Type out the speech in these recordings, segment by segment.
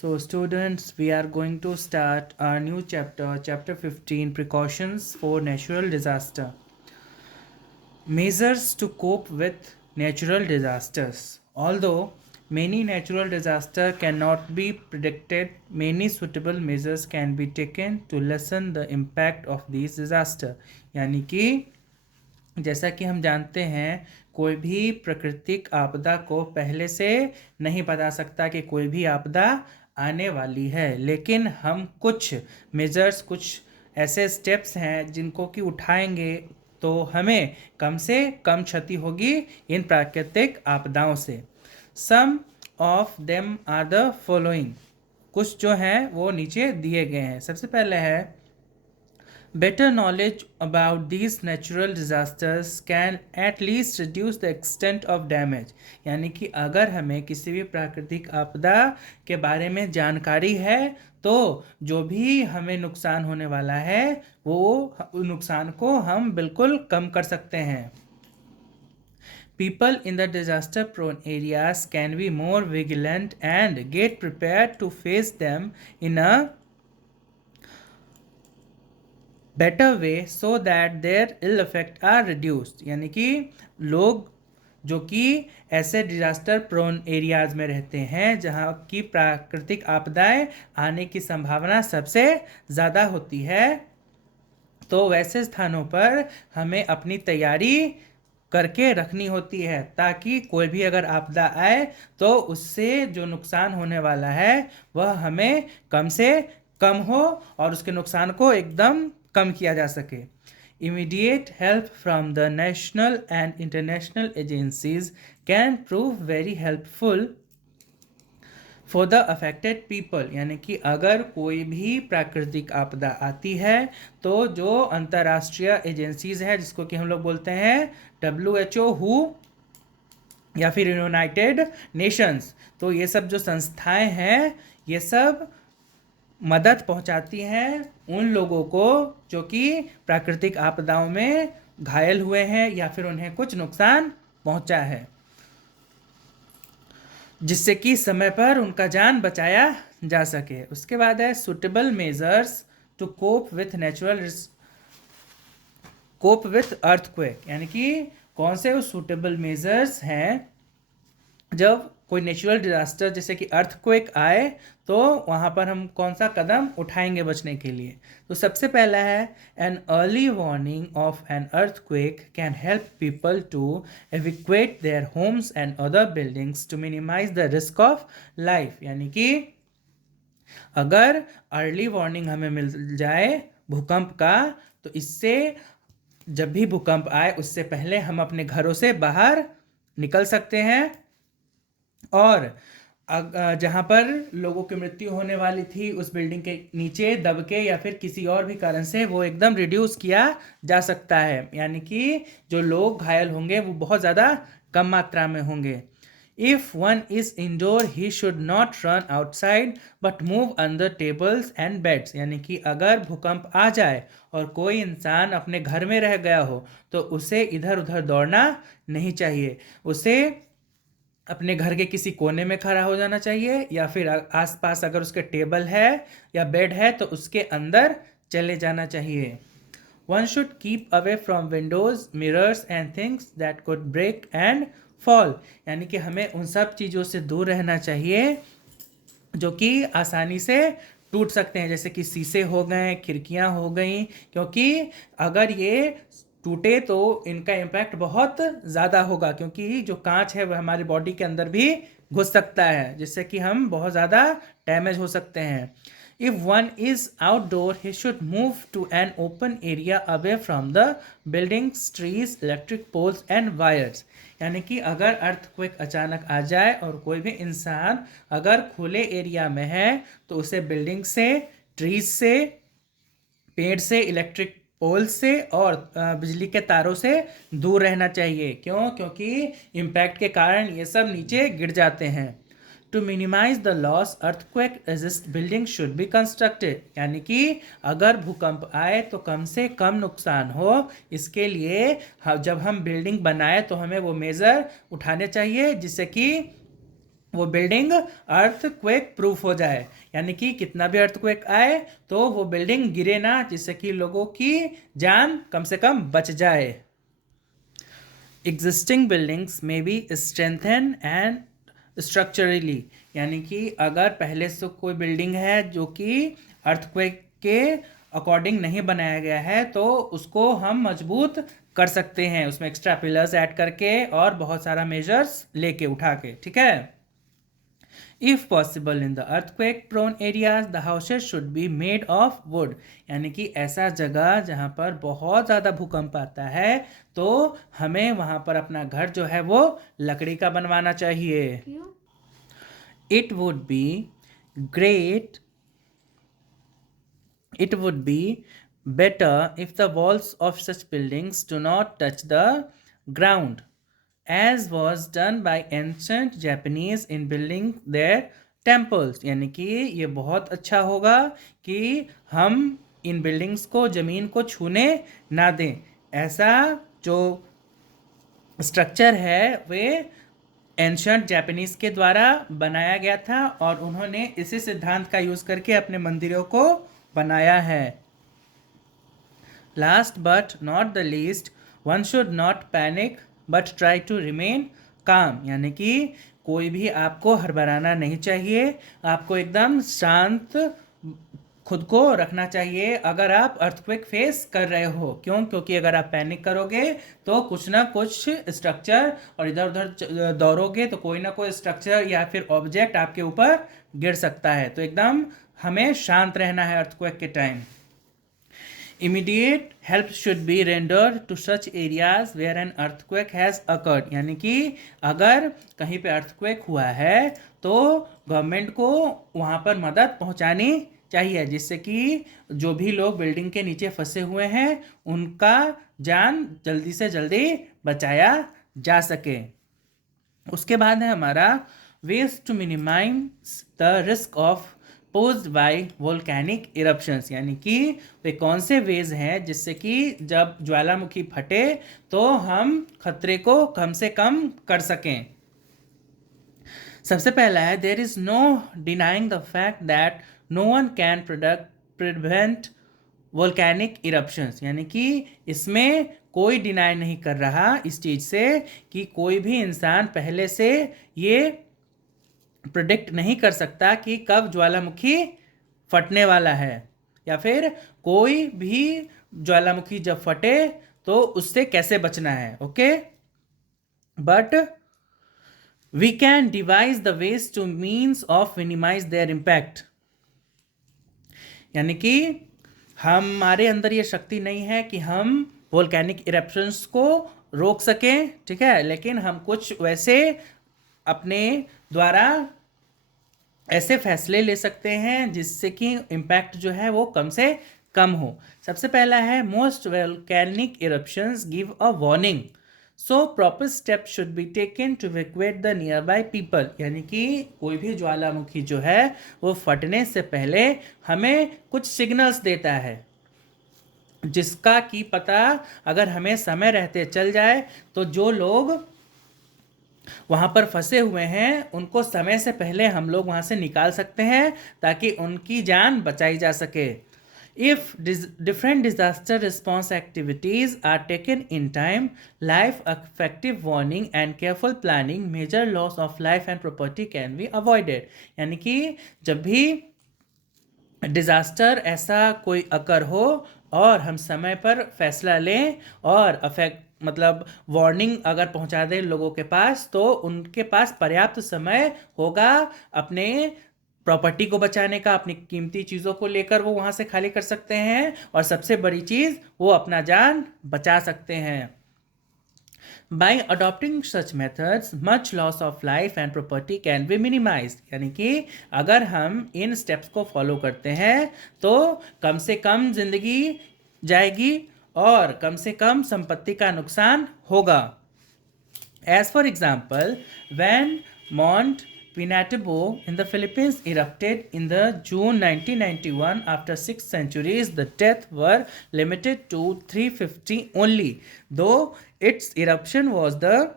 So, students, we are going to start our new chapter, chapter 15, Precautions for Natural Disaster. Measures to cope with natural disasters. Although many natural disasters cannot be predicted, many suitable measures can be taken to lessen the impact of these disasters. यानी कि जैसा कि हम जानते हैं, कोई भी प्राकृतिक आपदा को पहले से नहीं बता सकता कि कोई भी आपदा आने वाली है, लेकिन हम कुछ मेजर्स, कुछ ऐसे स्टेप्स हैं जिनको कि उठाएंगे तो हमें कम से कम क्षति होगी इन प्राकृतिक आपदाओं से. Some of them are the following. कुछ जो हैं वो नीचे दिए गए हैं. सबसे पहले है, better knowledge about these natural disasters can at least reduce the extent of damage. यानी कि अगर हमें किसी भी प्राकृतिक आपदा के बारे में जानकारी है तो जो भी हमें नुकसान होने वाला है वो नुकसान को हम बिल्कुल कम कर सकते हैं. People in the disaster prone areas can be more vigilant and get prepared to face them in a better way so that their ill effect are reduced. यानी कि लोग जो कि ऐसे डिजास्टर प्रोन एरियाज में रहते हैं जहाँ की प्राकृतिक आपदाएं आने की संभावना सबसे ज़्यादा होती है, तो वैसे स्थानों पर हमें अपनी तैयारी करके रखनी होती है ताकि कोई भी अगर आपदा आए तो उससे जो नुकसान होने वाला है वह हमें कम से कम हो और उसके नुकसान को एकदम कम किया जा सके. Immediate help from the national and international agencies can prove very helpful for the affected people. यानी कि अगर कोई भी प्राकृतिक आपदा आती है तो जो अंतर्राष्ट्रीय एजेंसीज है जिसको कि हम लोग बोलते हैं WHO, WHO या फिर यूनाइटेड नेशंस, तो ये सब जो संस्थाएं हैं ये सब मदद पहुंचाती हैं उन लोगों को जो कि प्राकृतिक आपदाओं में घायल हुए हैं या फिर उन्हें कुछ नुकसान पहुंचा है, जिससे कि समय पर उनका जान बचाया जा सके. उसके बाद है suitable measures to cope with earthquake. यानी कि कौन से वो सुटेबल मेजर्स हैं जब कोई नेचुरल डिजास्टर जैसे कि अर्थक्वेक आए तो वहाँ पर हम कौन सा कदम उठाएंगे बचने के लिए. तो सबसे पहला है, an early warning of an earthquake can help people to evacuate their homes and other buildings to minimise the risk of life. यानी कि अगर अर्ली वार्निंग हमें मिल जाए भूकंप का तो इससे जब भी भूकंप आए उससे पहले हम अपने घरों से बाहर निकल सकते हैं और जहाँ पर लोगों की मृत्यु होने वाली थी उस बिल्डिंग के नीचे दब के या फिर किसी और भी कारण से वो एकदम रिड्यूस किया जा सकता है. यानी कि जो लोग घायल होंगे वो बहुत ज़्यादा कम मात्रा में होंगे. If one is indoor he should not run outside but move under tables and beds. यानी कि अगर भूकंप आ जाए और कोई इंसान अपने घर में रह गया हो तो उसे इधर उधर दौड़ना नहीं चाहिए. उसे अपने घर के किसी कोने में खड़ा हो जाना चाहिए या फिर आसपास अगर उसके टेबल है या बेड है तो उसके अंदर चले जाना चाहिए. One should keep away from windows, mirrors and things that could break and fall. यानी कि हमें उन सब चीज़ों से दूर रहना चाहिए जो कि आसानी से टूट सकते हैं, जैसे कि शीशे हो गए, खिड़कियां हो गई, क्योंकि अगर ये टूटे तो इनका इम्पैक्ट बहुत ज़्यादा होगा क्योंकि जो कांच है वह हमारी बॉडी के अंदर भी घुस सकता है जिससे कि हम बहुत ज़्यादा डैमेज हो सकते हैं. If one is outdoor he should move to an open area away from the buildings, trees, electric poles and wires. यानी कि अगर अर्थक्वेक अचानक आ जाए और कोई भी इंसान अगर खुले एरिया में है तो उसे बिल्डिंग से, ट्रीज से, पेड़ से, इलेक्ट्रिक पोल से और बिजली के तारों से दूर रहना चाहिए. क्यों? क्योंकि इम्पैक्ट के कारण ये सब नीचे गिर जाते हैं. To minimise the loss earthquake resist building should be constructed. यानी कि अगर भूकंप आए तो कम से कम नुकसान हो, इसके लिए जब हम बिल्डिंग बनाए तो हमें वो मेज़र उठाने चाहिए जिससे कि वो बिल्डिंग अर्थक्वेक प्रूफ हो जाए, यानी कि कितना भी अर्थक्वेक आए तो वो बिल्डिंग गिरे ना, जिससे कि लोगों की जान कम से कम बच जाए। एग्जिस्टिंग बिल्डिंग्स में बी स्ट्रेंथन एंड स्ट्रक्चरली, यानी कि अगर पहले से कोई बिल्डिंग है जो कि अर्थक्वेक के अकॉर्डिंग नहीं बनाया गया है तो उसको हम मजबूत कर सकते हैं, उसमें एक्स्ट्रा पिलर्स ऐड करके और बहुत सारा मेजर्स लेके उठा के, ठीक है। If possible in the earthquake prone areas, the houses should be made of wood, यानी कि ऐसा जगह जहाँ पर बहुत ज़्यादा भूकंप आता है तो हमें वहाँ पर अपना घर जो है वो लकड़ी का बनवाना चाहिए। It would be great, it would be better if the walls of such buildings do not touch the ground, as was done by ancient Japanese in building their temples, यानी कि ये बहुत अच्छा होगा कि हम इन बिल्डिंग्स को ज़मीन को छूने ना दें। ऐसा जो स्ट्रक्चर है वे एंशंट जापानीज के द्वारा बनाया गया था और उन्होंने इसी सिद्धांत का यूज़ करके अपने मंदिरों को बनाया है। Last but not the least, one should not panic but try to remain calm, यानी कि कोई भी आपको हड़बड़ाना नहीं चाहिए, आपको एकदम शांत खुद को रखना चाहिए अगर आप अर्थक्वेक फेस कर रहे हो। क्यों? क्योंकि अगर आप पैनिक करोगे तो कुछ ना कुछ स्ट्रक्चर और इधर उधर दौड़ोगे तो कोई ना कोई स्ट्रक्चर या फिर ऑब्जेक्ट आपके ऊपर गिर सकता है। तो एकदम हमें शांत रहना है अर्थक्वेक के time. Immediate help should be rendered to such areas where an earthquake has occurred, यानी कि अगर कहीं पे अर्थक्वेक हुआ है तो गवर्नमेंट को वहाँ पर मदद पहुँचानी चाहिए, जिससे कि जो भी लोग बिल्डिंग के नीचे फंसे हुए हैं उनका जान जल्दी से जल्दी बचाया जा सके। उसके बाद है हमारा ways to minimise the risk of posed by volcanic eruptions, यानी कि वे कौन से वेज हैं जिससे कि जब ज्वालामुखी फटे तो हम खतरे को कम से कम कर सकें। सबसे पहला है there is no denying the fact that no one can prevent volcanic eruptions, यानी कि इसमें कोई डिनाई नहीं कर रहा इस चीज़ से कि कोई भी इंसान पहले से ये प्रिडिक्ट नहीं कर सकता कि कब ज्वालामुखी फटने वाला है, या फिर कोई भी ज्वालामुखी जब फटे तो उससे कैसे बचना है। Okay, but we can devise the ways to means of minimize their impact, यानी कि हमारे अंदर ये शक्ति नहीं है कि हम वोल्केनिक इरप्शंस को रोक सकें, ठीक है, लेकिन हम कुछ वैसे अपने द्वारा ऐसे फैसले ले सकते हैं जिससे कि इम्पैक्ट जो है वो कम से कम हो। सबसे पहला है most volcanic eruptions give a warning, so proper step should be taken to evacuate the nearby people, यानी कि कोई भी ज्वालामुखी जो है वो फटने से पहले हमें कुछ सिग्नल्स देता है जिसका कि पता अगर हमें समय रहते चल जाए तो जो लोग वहाँ पर फंसे हुए हैं उनको समय से पहले हम लोग वहाँ से निकाल सकते हैं ताकि उनकी जान बचाई जा सके। If different disaster response activities are taken in time, life effective warning and careful planning, major loss of life and property can be avoided, यानी कि जब भी डिज़ास्टर ऐसा कोई अकर हो और हम समय पर फैसला लें और मतलब वार्निंग अगर पहुंचा दें लोगों के पास तो उनके पास पर्याप्त समय होगा अपने प्रॉपर्टी को बचाने का, अपनी कीमती चीज़ों को लेकर वो वहाँ से खाली कर सकते हैं और सबसे बड़ी चीज़ वो अपना जान बचा सकते हैं। By adopting such methods, much loss of life and property can be minimized, यानी कि अगर हम इन स्टेप्स को फॉलो करते हैं तो कम से कम जिंदगी जाएगी और कम से कम संपत्ति का नुकसान होगा। As for example, when Mount Pinatubo in the Philippines erupted in the June 1991, after 6 centuries, the deaths were limited to 350 only, though its eruption was the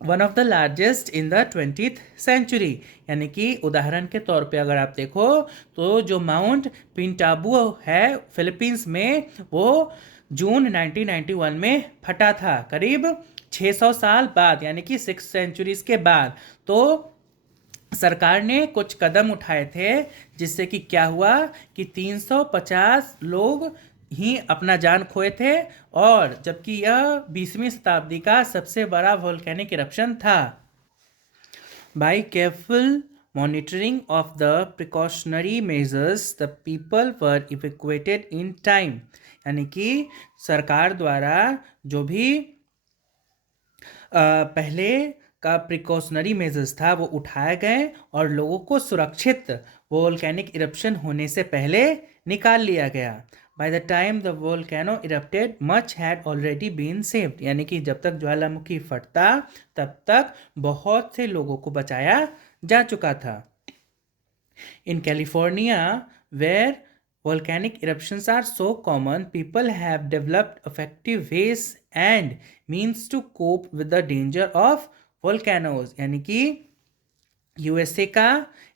one of the largest in the 20th century, यानी कि उदाहरण के तौर पे अगर आप देखो तो जो माउंट पिंटाबू है फिलीपींस में, वो जून 1991 में फटा था, करीब 600 साल बाद, यानी कि 6 सेंचुरीज के बाद। तो सरकार ने कुछ कदम उठाए थे जिससे कि क्या हुआ कि 350 लोग ही अपना जान खोए थे, और जबकि यह 20वीं शताब्दी का सबसे बड़ा वोल्केनिक इरप्शन था। By careful monitoring of the precautionary measures, the people were evacuated in time, यानी कि सरकार द्वारा जो भी पहले का प्रिकॉशनरी मेजर्स था वो उठाए गए और लोगों को सुरक्षित वोल्केनिक इरप्शन होने से पहले निकाल लिया गया। By the time the volcano erupted much had already been saved, यानी कि जब तक ज्वालामुखी फटता तब तक बहुत से लोगों को बचाया जा चुका था। In California where volcanic eruptions are so common, people have developed effective ways and means to cope with the danger of volcanoes, यानी कि यूएसए का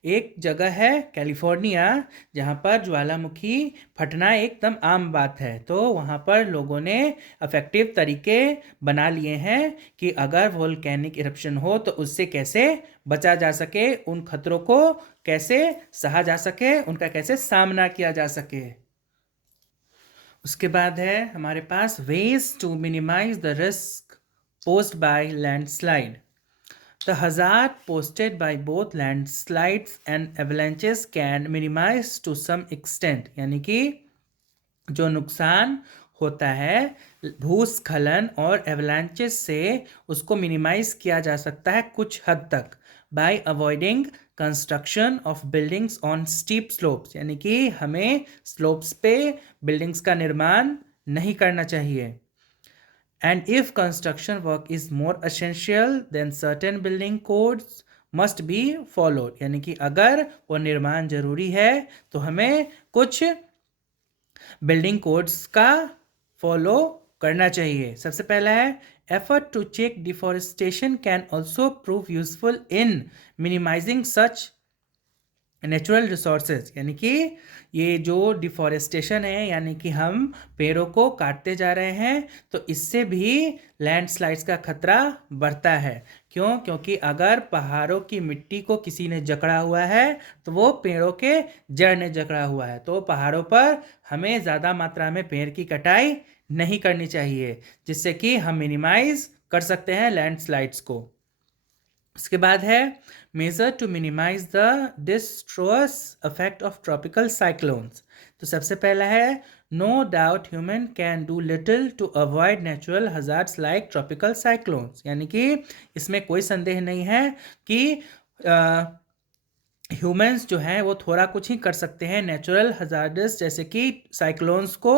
एक जगह है कैलिफोर्निया जहाँ पर ज्वालामुखी फटना एकदम आम बात है। तो वहाँ पर लोगों ने इफेक्टिव तरीके बना लिए हैं कि अगर वोल्केनिक इरप्शन हो तो उससे कैसे बचा जा सके, उन खतरों को कैसे सहा जा सके, उनका कैसे सामना किया जा सके। उसके बाद है हमारे पास ways to minimise the risk posed by landslide. The hazard posted by both landslides and avalanches can minimize to some extent, यानी कि जो नुकसान होता है भूस्खलन और एवलांचेस से उसको मिनिमाइज किया जा सकता है कुछ हद तक, bye avoiding construction of buildings on steep slopes, यानी कि हमें स्लोप्स पे बिल्डिंग्स का निर्माण नहीं करना चाहिए। And if construction work is more essential, then certain building codes must be followed, यानी कि अगर वो निर्माण जरूरी है तो हमें कुछ बिल्डिंग कोड्स का फॉलो करना चाहिए। सबसे पहला है effort to check deforestation can also prove useful in minimizing such natural resources, यानी कि ये जो डिफॉरेस्टेशन है यानी कि हम पेड़ों को काटते जा रहे हैं तो इससे भी लैंडस्लाइड्स का खतरा बढ़ता है। क्यों? क्योंकि अगर पहाड़ों की मिट्टी को किसी ने जकड़ा हुआ है तो वो पेड़ों के जड़ ने जकड़ा हुआ है, तो पहाड़ों पर हमें ज़्यादा मात्रा में पेड़ की कटाई नहीं करनी चाहिए जिससे कि हम मिनिमाइज कर सकते हैं लैंडस्लाइड्स को। उसके बाद है measure to minimise the disastrous effect of tropical cyclones. तो सबसे पहला है no doubt human can do little to avoid natural hazards like tropical cyclones, यानी कि इसमें कोई संदेह नहीं है कि ह्यूमंस जो हैं वो थोड़ा कुछ ही कर सकते हैं नेचुरल हजार्ड्स जैसे कि साइक्लोन्स को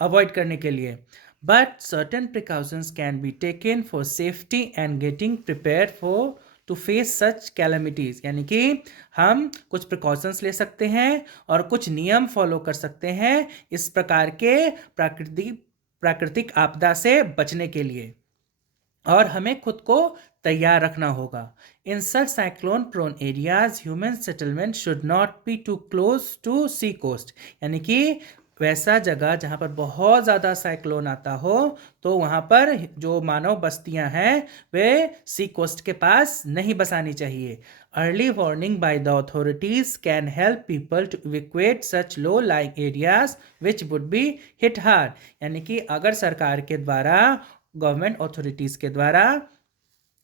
अवॉइड करने के लिए। But certain precautions can be taken for safety and getting prepare for to face such calamities, यानी कि हम कुछ प्रिकॉशंस ले सकते हैं और कुछ नियम फॉलो कर सकते हैं इस प्रकार के प्राकृतिक आपदा से बचने के लिए, और हमें खुद को तैयार रखना होगा। In such cyclone prone areas human settlement should not be too close to sea coast, यानी कि वैसा जगह जहाँ पर बहुत ज़्यादा साइक्लोन आता हो तो वहाँ पर जो मानव बस्तियाँ हैं वे सी कोस्ट के पास नहीं बसानी चाहिए। Early warning by the authorities can help people to evacuate such low lying areas which would be hit hard, यानी कि अगर सरकार के द्वारा गवर्नमेंट अथॉरिटीज़ के द्वारा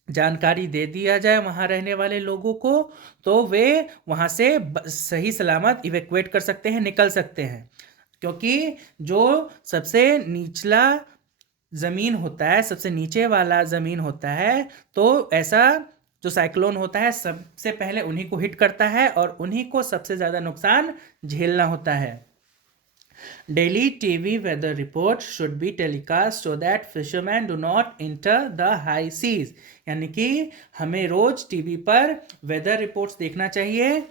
जानकारी दे दिया जाए वहाँ रहने वाले लोगों को तो वे वहाँ से सही सलामत इवैक्यूएट कर सकते हैं, निकल सकते हैं। क्योंकि जो सबसे निचला ज़मीन होता है, सबसे नीचे वाला ज़मीन होता है, तो ऐसा जो साइक्लोन होता है सबसे पहले उन्हीं को हिट करता है और उन्हीं को सबसे ज़्यादा नुकसान झेलना होता है। Daily TV weather report should be telecast so that fisherman do not enter the high seas, यानी कि हमें रोज टीवी पर वेदर रिपोर्ट्स देखना चाहिए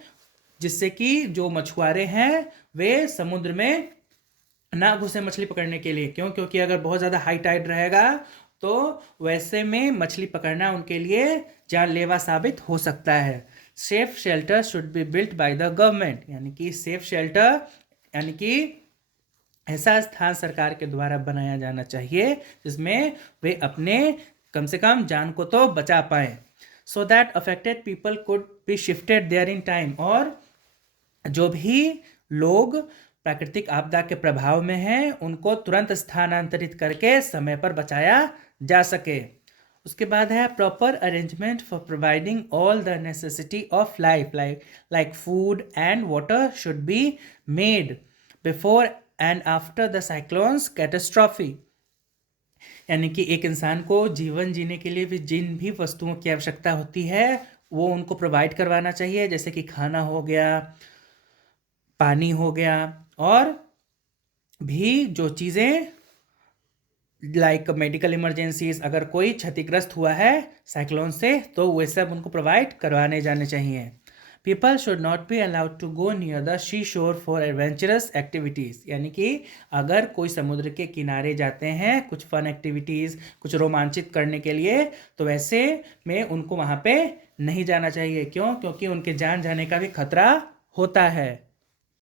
जिससे कि जो मछुआरे हैं वे समुद्र में ना घुसे मछली पकड़ने के लिए। क्यों? क्योंकि अगर बहुत ज़्यादा हाई टाइड रहेगा तो वैसे में मछली पकड़ना उनके लिए जानलेवा साबित हो सकता है। Safe shelter should be built by the government, यानी कि सेफ शेल्टर यानी कि ऐसा स्थान सरकार के द्वारा बनाया जाना चाहिए जिसमें वे अपने कम से कम जान को तो बचा पाए। So that affected people could be shifted there in time, और जो भी लोग प्राकृतिक आपदा के प्रभाव में हैं उनको तुरंत स्थानांतरित करके समय पर बचाया जा सके। उसके बाद है proper arrangement for providing all the necessity of life like food and water should be made before and after the cyclones catastrophe, यानी कि एक इंसान को जीवन जीने के लिए भी जिन भी वस्तुओं की आवश्यकता होती है वो उनको प्रोवाइड करवाना चाहिए, जैसे कि खाना हो गया, पानी हो गया, और भी जो चीज़ें लाइक मेडिकल इमरजेंसीज, अगर कोई क्षतिग्रस्त हुआ है साइक्लोन से तो वे सब उनको प्रोवाइड करवाने जाने चाहिए। People should not be allowed to go near the sea shore for adventurous activities, यानी कि अगर कोई समुद्र के किनारे जाते हैं कुछ फन एक्टिविटीज़, कुछ रोमांचित करने के लिए, तो वैसे में उनको वहाँ पे नहीं जाना चाहिए। क्यों? क्योंकि उनके जान जाने का भी खतरा होता है।